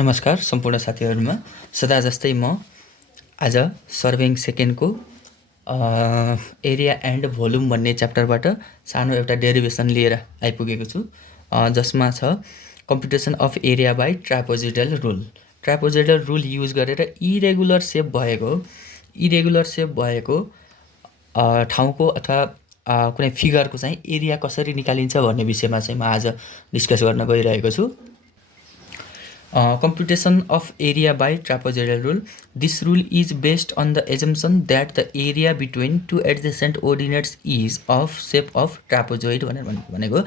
नमस्कार सम्पूर्ण साथीहरुमा सदा जस्तै म आज सर्भिङ सेकेन्डको एरिया एन्ड भोल्युम भन्ने च्याप्टरबाट सानो एउटा डेरिभेसन लिएर आइपुगेको छु जसमा छ computation of area by trapezoidal rule. Trapezoidal rule use गरेर इरेगुलर सेप भएको ठाउँको अथवा कुनै फिगरको चाहिँ एरिया कसरी निकालिन्छ भन्ने विषयमा चाहिँ म आज डिस्कस गर्न गइरहेको छु। Computation of area by trapezoidal rule. This rule is based on the assumption that the area between two adjacent ordinates is of shape of trapezoid भनेको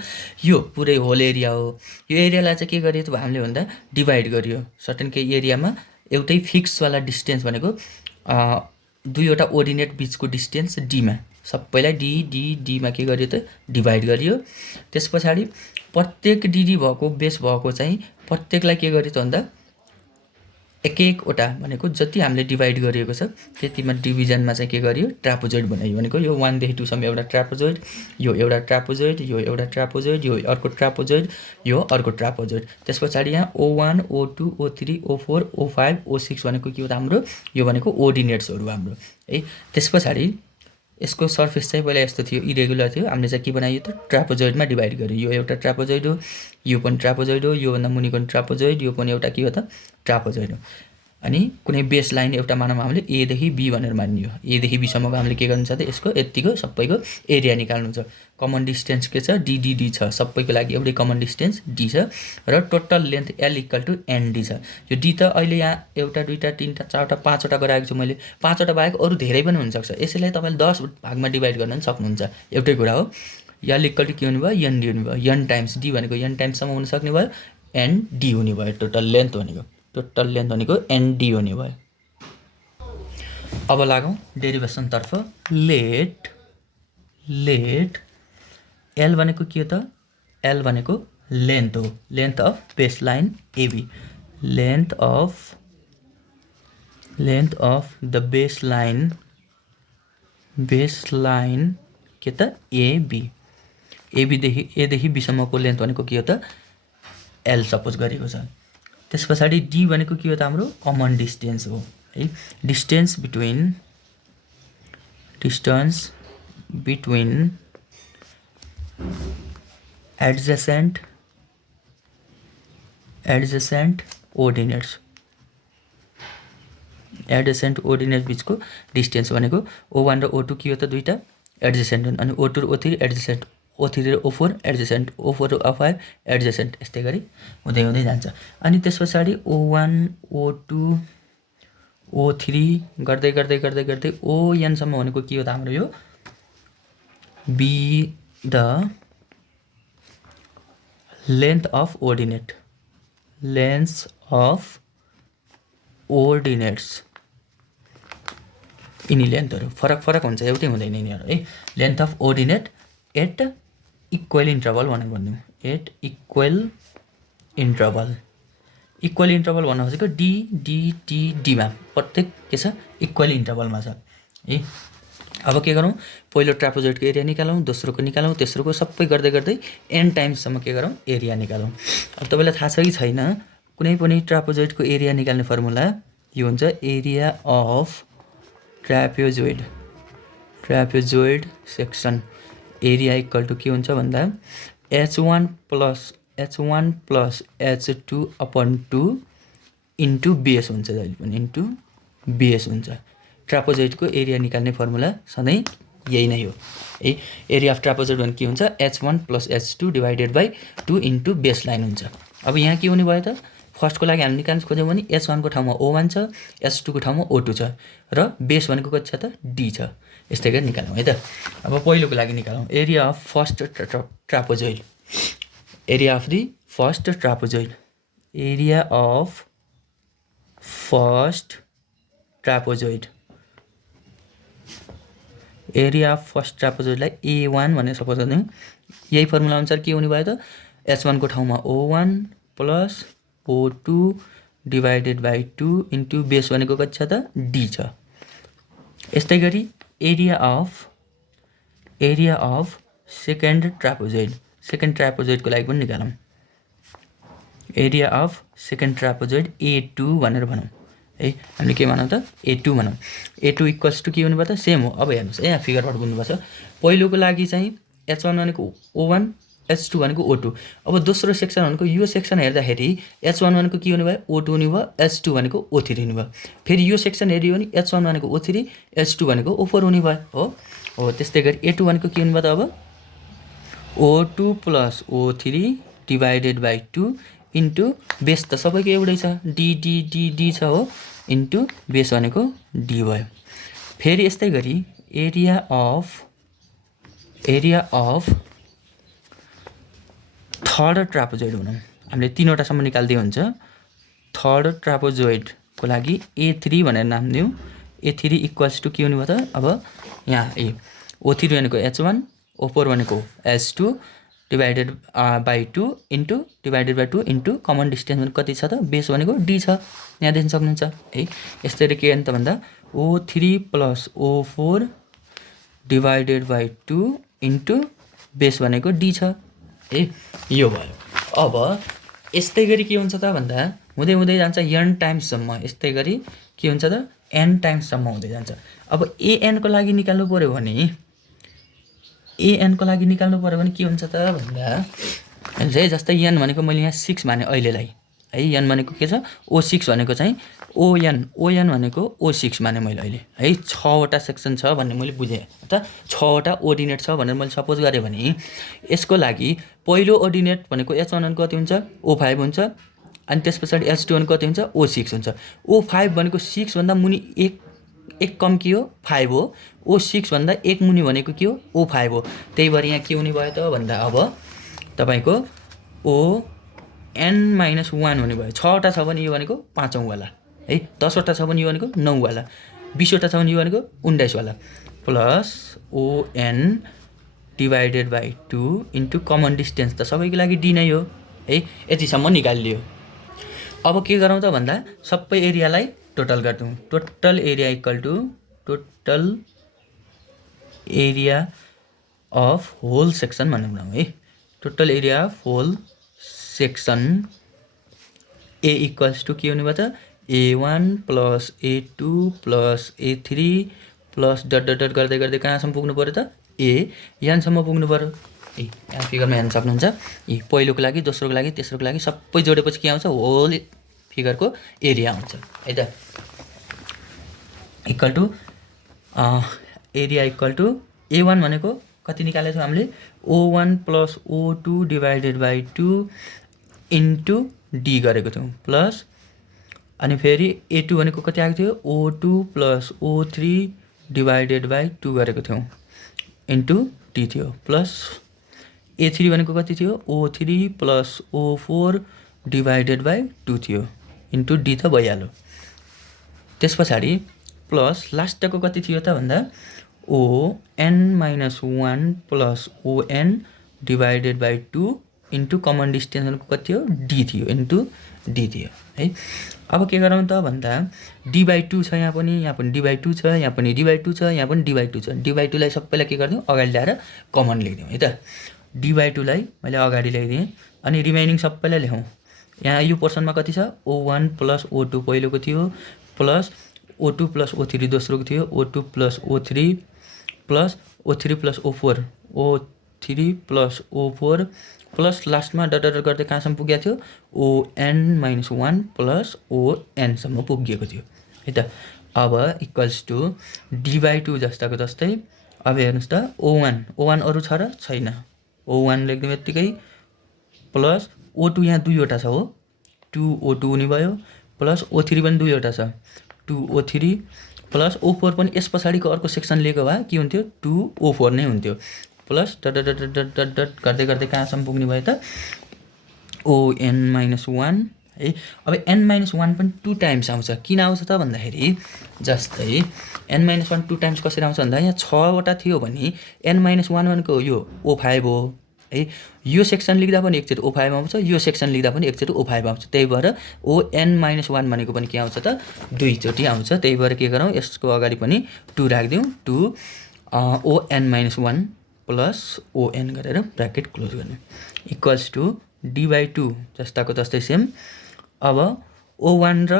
यो पुरै होल एरिया हो। यो एरियालाई चाहिँ के गरियो त हामीले भन्दा डिभाइड गरियो सर्टेन केही एरियामा एउटै फिक्स वाला डिस्टेन्स भनेको दुईवटा ओर्डिनेट बीचको डिस्टेन्स d मा सबैलाई d मा के गरियो त डिभाइड गरियो। त्यसपछि प्रत्येक dd भएको बेस भएको चाहिँ प्रत्येकलाई के गरियो त भन्दा एक-एकवटा भनेको जति हामीले डिभाइड गरिएको छ त्यतिमा डिभिजनमा चाहिँ के गरियो ट्रापेजोइड बनाइयो। भनेको यो 1 देखि 2 सम्म एउटा ट्रापेजोइड, यो एउटा ट्रापेजोइड, यो एउटा ट्रापेजोइड, यो अर्को ट्रापेजोइड, यो अर्को ट्रापेजोइड। त्यसपछि यहाँ O1 O2 O3 O4 O5 O6 भनेको के हो त हाम्रो यो भनेको ओर्डिनेट्सहरु हाम्रो है। त्यसपछि यसको सर्फेस चाहिँ पहिला यस्तो थियो, इरेगुलर थियो। हामीले चाहिँ के बनायो त ट्रापेजोइडमा डिभाइड गर्यो। यो एउटा ट्रापेजोइड हो, यो पनि ट्रापेजोइड हो, यो भन्दा मुनिको ट्रापेजोइड, यो पनि एउटा के हो त ट्रापेजोइड हो। अनि कुनै बेस लाइन एउटा मानौँ हामीले a देखि b भनेर मानियो। a देखि b सम्मको हामीले के गर्नु छ त यसको यतिको सबैको एरिया निकाल्नु छ। कमन डिस्टेन्स के छ d छ, सबैको लागि एउटै कमन डिस्टेन्स d छ र टोटल लेन्थ l = nd छ। यो d त अहिले यहाँ एउटा दुईटा तीनटा चारवटा पाँचवटा गराएको छु मैले। पाँचवटा बाहेक अरु धेरै पनि हुन सक्छ। यसैलाई तपाईले 10 भागमा डिभाइड गर्न सक्नुहुन्छ। एउटै कुरा हो। l = के हुने भयो nd हुने भयो। n टाइम्स d भनेको n टाइम्स सम्म हुन सक्ने भयो, nd हुने भयो। टोटल लेन्थ भनेको nd हुने भयो। अब लागौं डेरिभेसन तर्फ। लेट l भनेको के हो त l भनेको लेन्थ हो, length of base line AB, length of the base line के त AB देखि a देखि b सम्मको लेन्थ भनेको के हो त l सपोज गरेको छ। त्यसपछि d भनेको के हो त हाम्रो कमन डिस्टेन्स हो है। डिस्टेन्स बिट्विन एडजेसेन्ट ओर्डिनेट्स बीचको डिस्टेन्स भनेको O1 र O2 के हो त दुईटा एडजेसेन्ट हुन्। अनि O2 र O3 एडजेसेन्ट, O3 र O4 एडजेसेन्ट, O4 र O5 एडजेसेन्ट, यस्तै गरी हुँदै जान्छ। अनि त्यसपछि O1 O2 O3 गर्दै ON सम्म भनेको के हो त हाम्रो यो be the length of ordinates यिनी लेन्थहरु फरक हुन्छ, एउटै हुँदैन यिनीहरु है। Length of ordinate at equal interval भनेर भन्नु। एट इक्वल इन्टरभल भन्न खोजेको d मा प्रत्येक के छ इक्वल इन्टरभलमा छ है। अब के गरौँ पहिलो ट्रापेजोइडको एरिया निकालौँ, दोस्रोको निकालौँ, तेस्रोको सबै गर्दै n टाइम्स सम्म के गरौँ एरिया निकालौँ। अब तपाईलाई थाहा छ कि छैन कुनै पनि ट्रापेजोइडको एरिया निकाल्ने फर्मुला यो हुन्छ area of trapezoid section. Area = के हुन्छ भन्दा h1 + h2/2 इन्टु बेस हुन्छ, जहिले पनि इन्टु बेस हुन्छ। ट्रापेजोइडको एरिया निकाल्ने फर्मुला सधैँ यही नै हो है। एरिया अफ ट्रापेजोइड भने के हुन्छ h1 + h2 / 2 into base line हुन्छ। अब यहाँ के हुने भयो त फर्स्टको लागि हामी निकाल्न खोज्यौँ भने h1 को ठाउँमा O1 छ, h2 को ठाउँमा O2 छ र बेस भनेको कति छ त d छ। यस्तै गरी निकालौँ है त। अब पहिलोको लागि निकालौँ area of first trapezoid. Area of the first trapezoid, area of first ट्रापेजोइडलाई A1 भनेर सपोज गर्नु। यही फर्मुला अनुसार के हुने भयो त h1 को ठाउँमा O1 + O2 / 2 इन्टु बेस भनेको कति छ त d छ। यस्तै गरी एरिया अफ सेकेन्ड ट्रापेजोइडको लागि पनि निकालौँ। Area of second trapezoid A2 भनेर भनौँ है। हामीले के भनौँ त A2 भनौँ। A2 इक्वल्स टु के हुनु भयो त सेम हो। अब हेर्नुहोस् है, यहाँ फिगरबाट बुझ्नुपर्छ। पहिलोको लागि चाहिँ H1 भनेको O1, H2 भनेको O2। अब दोस्रो सेक्सन भनेको यो सेक्सन हेर्दाखेरि H1 भनेको के हुनु भयो O2 हुनु भयो, H2 भनेको O3 हुनु भयो। फेरि यो सेक्सन हेऱ्यो भने H1 भनेको O3, H2 भनेको O4 हुने भयो हो। त्यस्तै गरी A2 भनेको के हुनु भयो त अब O2 plus O3 divided by 2 into base त सबैको एउटै छ डी छ हो, इन्टु बेस भनेको डी भयो। फेरि यस्तै गरी एरिया अफ थर्ड ट्रापेजोइड भनौँ। हामीले 3वटासम्म निकाल्दै हुन्छ। थर्ड ट्रापेजोइडको लागि A3 भनेर नाम दिउँ। A3 इक्वल्स टु के हुनु भयो त अब यहाँ O3 भनेको H1, O4 भनेको H2 divided by 2 into divided by 2 into common distance भनेको कति छ त बेस भनेको डी छ, यहाँ देख्न सक्नुहुन्छ है। यसरी के त भन्दा O3 plus O4 divided by 2 into base भनेको डी छ है, यो भयो। अब यस्तै गरी के हुन्छ त भन्दा हुँदै हुँदै जान्छ n टाइम्ससम्म। यस्तै गरी के हुन्छ त n टाइम्ससम्म हुँदै जान्छ। अब an को लागि निकाल्नु पर्यो भने के हुन्छ त भन्दा है, जस्तै n भनेको मैले यहाँ 6 माने अहिलेलाई है। n भनेको के छ O6 भनेको चाहिँ ON भनेको O6 माने मैले अहिले है। 6वटा सेक्सन छ भन्ने मैले बुझेँ त, 6वटा ओर्डिनेट छ भनेर मैले सपोज गरेँ भने यसको लागि पहिलो ओर्डिनेट भनेको H1 भनेको कति हुन्छ O5 हुन्छ, अनि त्यस पछाडि H2 भनेको कति हुन्छ O6 हुन्छ। O5 भनेको 6 भन्दा मुनि एक कम के हो 5 हो। O6 भन्दा एक मुनि भनेको के हो O5 हो। त्यही भएर यहाँ के हुने भयो त भन्दा अब तपाईँको ON-1 हुने भयो। 6वटा छ भने यो भनेको 5औँ वाला है, 10वटा छ भने यो भनेको 9 वाला, 20वटा छ भने यो भनेको 19 वाला, plus ON divided by 2 into common distance त सबैको लागि डी नै हो है। यतिसम्म निकालियो। अब के गरौँ त भन्दा सबै एरियालाई टोटल गरिदिउँ। Total area equal to total area of whole section भनेर बनाउँ है। Total area of whole section A equals to के हुने भयो त A1 plus A2 plus A3 plus dot dot dot गर्दै गर्दै कहाँसम्म पुग्नु पऱ्यो त यहाँसम्म पुग्नु पऱ्यो है। यहाँ फिगरमा हेर्न सक्नुहुन्छ। पहिलोको लागि, दोस्रोको लागि, तेस्रोको लागि सबै जोडेपछि के आउँछ होल फिगरको एरिया आउँछ है त। Equal to area equal to A1 भनेको कति निकालेको छौँ हामीले O1 plus O2 divided by 2 into D गरेको थियौँ, प्लस अनि फेरि A2 भनेको कति आएको थियो O2 plus O3 divided by 2 गरेको थियौँ इन्टु डी थियो, प्लस A3 भनेको कति थियो O3 plus O4 divided by 2 थियो इन्टु डी त भइहाल्यो। त्यस पछाडि प्लस लास्टको कति थियो त भन्दा ON-1 plus ON divided by 2 into common distance भनेको कति थियो डी थियो इन्टु डी थियो है। अब के गरौँ त भन्दा डी बाई 2 छ, यहाँ पनि डी बाई 2 छ, यहाँ पनि डी बाई 2 छ, यहाँ पनि डी बाई 2 छ। डी बाई 2 लाई सबैलाई के गरिदिउँ अगाडि ल्याएर कमन लेखिदिउँ है त। डी बाई 2 लाई मैले अगाडि ल्याइदिएँ, अनि रिमाइनिङ सबैलाई लेखौँ। यहाँ यो पोर्सनमा कति छ O1 प्लस O2 पहिलोको थियो, प्लस O2 प्लस O3 दोस्रोको थियो, O2 plus O3 plus O3 plus O4, O3 plus O4 plus लास्टमा डट डट गर्दै कहाँसम्म पुगेको थियो ON-1 प्लस ON सम्म पुगेको थियो है त। अब इक्वल्स टु डी बाई 2 जस्ताको जस्तै। अब हेर्नुहोस् त O1 अरू छ र छैन, O1 लेख्दिउँ यत्तिकै, प्लस O2 यहाँ 2वटा छ हो, 2O2 हुने भयो, प्लस O3 पनि 2वटा छ 2O3, प्लस O4 पनि यस पछाडिको अर्को सेक्सन लिएको भए के हुन्थ्यो 2O4 नै हुन्थ्यो, plus dot dot dot dot dot dot गर्दै गर्दै कहाँसम्म पुग्ने भयो त ON-1 है। अब n-1 पनि 2 टाइम्स आउँछ। किन आउँछ त भन्दाखेरि जस्तै n-1 2 टाइम्स कसरी आउँछ भन्दा यहाँ 6वटा थियो भने n-1 भनेको यो O5 हो है। यो सेक्सन लेख्दा पनि एकचोटि O5 आउँछ, यो सेक्सन लेख्दा पनि एकचोटि O5 आउँछ। त्यही भएर ON-1 भनेको पनि के आउँछ त 2 चोटि आउँछ। त्यही भएर के गरौँ यसको अगाडि पनि 2 राखिदिउँ, 2 ON-1 प्लस ON गरेर ब्राकेट क्लोज गर्नु इक्वल्स टु डी बाई 2 जस्ताको जस्तै सेम। अब O1 र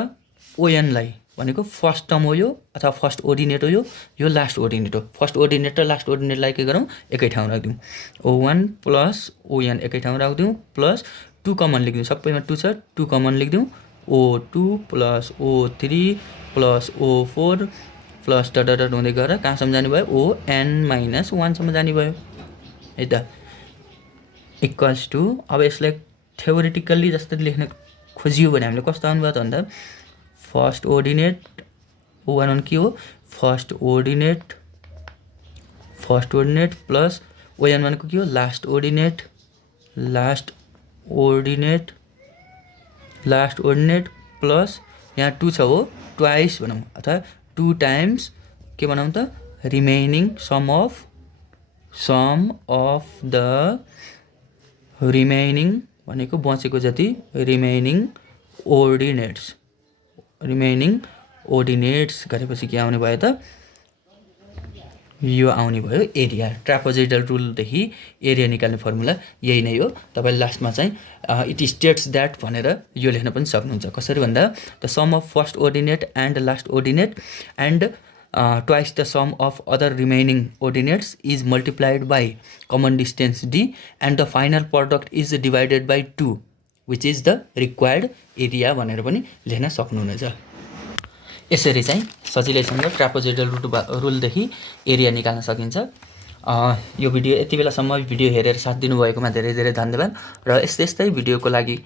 ONलाई भनेको फर्स्ट टर्म हो यो अथवा फर्स्ट ओर्डिनेट हो यो लास्ट ओर्डिनेट हो। फर्स्ट ओर्डिनेट र लास्ट ओर्डिनेटलाई के गरौँ एकै ठाउँ राखिदिउँ। O1 प्लस ON एकै ठाउँ राखिदिउँ प्लस 2 कमन लेखिदिउँ। सबैमा 2 छ 2 कमन लेखिदिउँ। O2 plus O3 plus O4 plus dot हुँदै गएर कहाँसम्म जाने भयो ON - 1सम्म जाने भयो है त। इक्वल्स टु अब यसलाई थ्योरिटिकल्ली जस्तै लेख्न खोजियो भने हामीले कस्तो आउनु भयो त भन्दा फर्स्ट ओर्डिनेट O1 के हो फर्स्ट ओर्डिनेट प्लस ON भनेको के हो लास्ट ओर्डिनेट प्लस यहाँ 2 छ हो ट्वाइस भनौँ अथवा 2 टाइम्स के बनाउँ त remaining sum of the remaining भनेको बचेको जति रिमेनिङ ओर्डिनेट्स गरेपछि के आउने भयो त यो आउने भयो एरिया। ट्रापेजोइडल रुलदेखि एरिया निकाल्ने फर्मुला यही नै हो। तपाईले लास्टमा चाहिँ इट स्टेट्स द्याट भनेर यो लेख्न पनि सक्नुहुन्छ। कसरी भन्दा the sum of first ordinate and last ordinate and twice the sum of other remaining ordinates is multiplied by common distance D and the final product is divided by 2 which is the required area भनेर पनि लेख्न सक्नुहुनेछ। यसरी चाहिँ सजिलैसँग trapezoidal रुलदेखि area निकाल्न सकिन्छ। यो भिडियो यति बेलासम्म भिडियो हेरेर साथ दिनुभएकोमा धेरै धेरै धन्यवाद र यस्तै भिडियोको लागि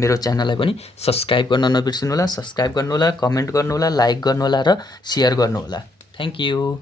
मेरो च्यानललाई पनि सब्स्क्राइब गर्न नबिर्सिनुहोला। सब्स्क्राइब गर्नुहोला, कमेन्ट गर्नुहोला, लाइक गर्नुहोला र सेयर गर्नुहोला। Thank you.